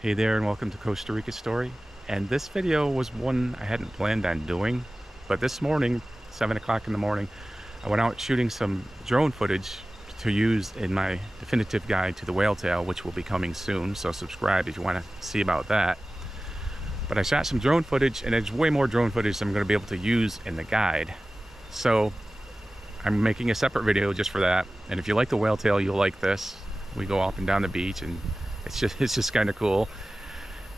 Hey there and welcome to Costa Rica Story. And this video was one I hadn't planned on doing, but this morning, 7 o'clock in the morning, I went out shooting some drone footage to use in my definitive guide to the Whaletail, which will be coming soon, so subscribe if you want to see about that. But I shot some drone footage, and there's way more drone footage than I'm going to be able to use in the guide. So I'm making a separate video just for that. And if you like the Whaletail, you'll like this. We go up and down the beach, and it's just kind of cool.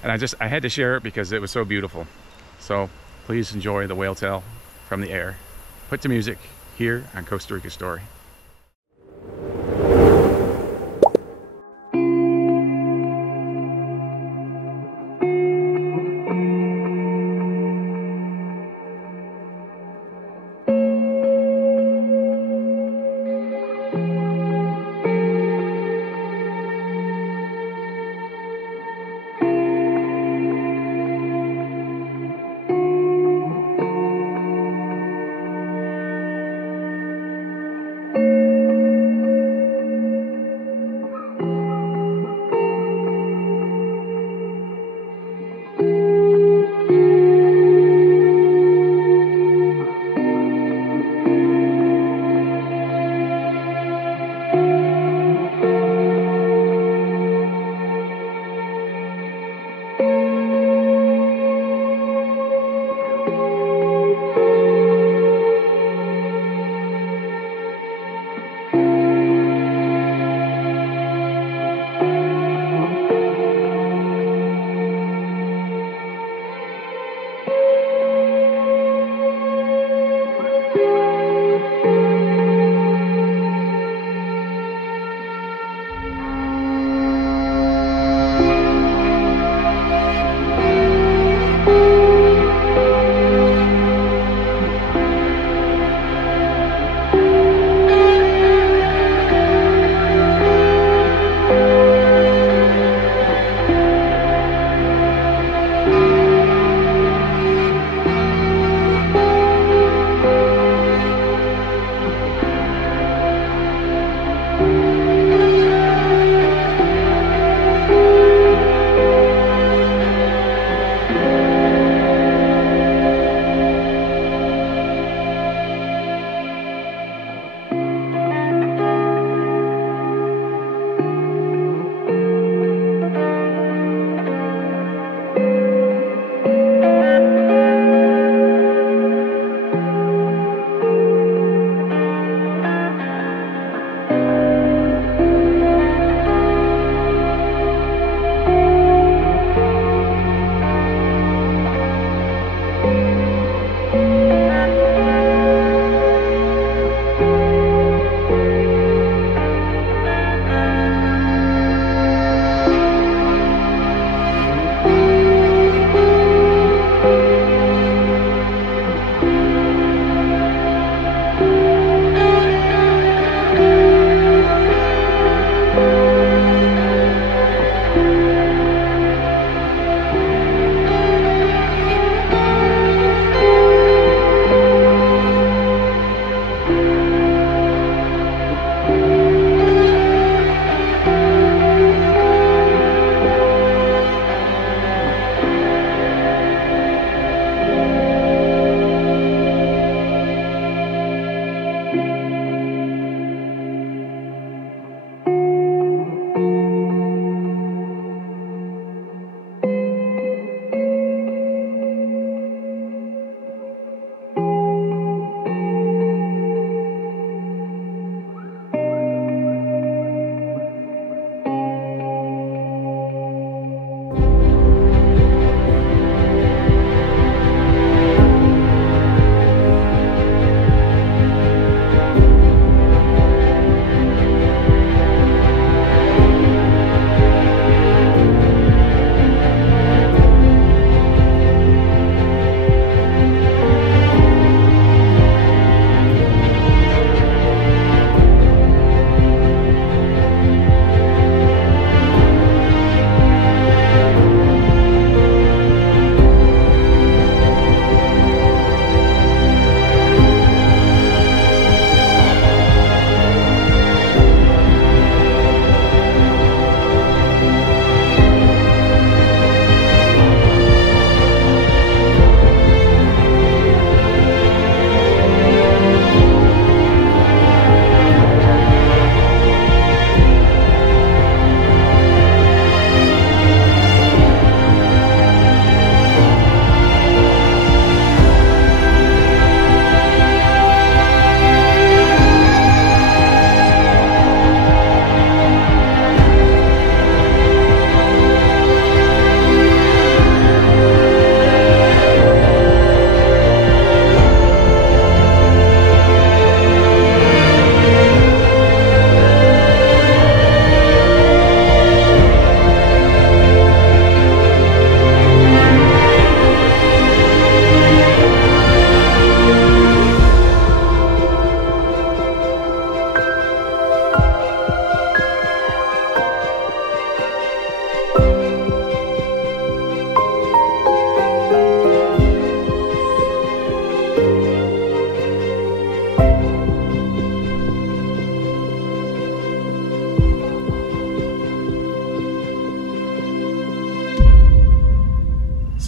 And I had to share it because it was so beautiful. So please enjoy the Whaletail from the air. Put to music here on Costa Rica Story.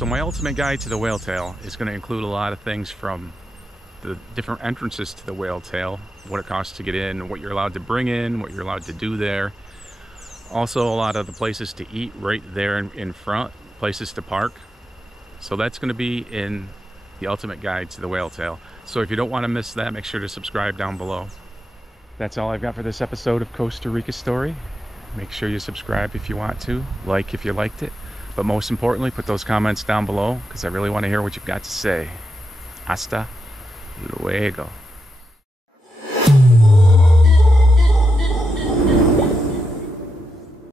So my ultimate guide to the Whaletail is going to include a lot of things from the different entrances to the Whaletail, what it costs to get in, what you're allowed to bring in, what you're allowed to do there. Also a lot of the places to eat right there in front, places to park. So that's going to be in the ultimate guide to the Whaletail. So if you don't want to miss that, make sure to subscribe down below. That's all I've got for this episode of Costa Rica Story. Make sure you subscribe if you want to, like if you liked it, but most importantly, put those comments down below because I really want to hear what you've got to say. Hasta luego.